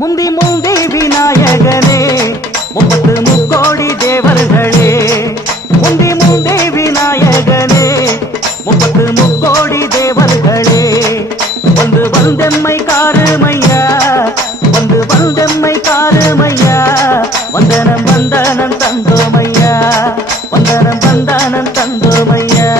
முந்தி முந்தி விநாயகனே முப்பத்து முக்கோடி தேவர்களே. முந்தி முந்தி விநாயகனே முப்பத்து முக்கோடி தேவர்களே. வந்து வந்தெம்மை காருமையா வந்து வந்தெம்மை காருமையா. வந்தனம் வந்தனம் தந்தோமையா வந்தனம் வந்தனம் தந்தோமையா.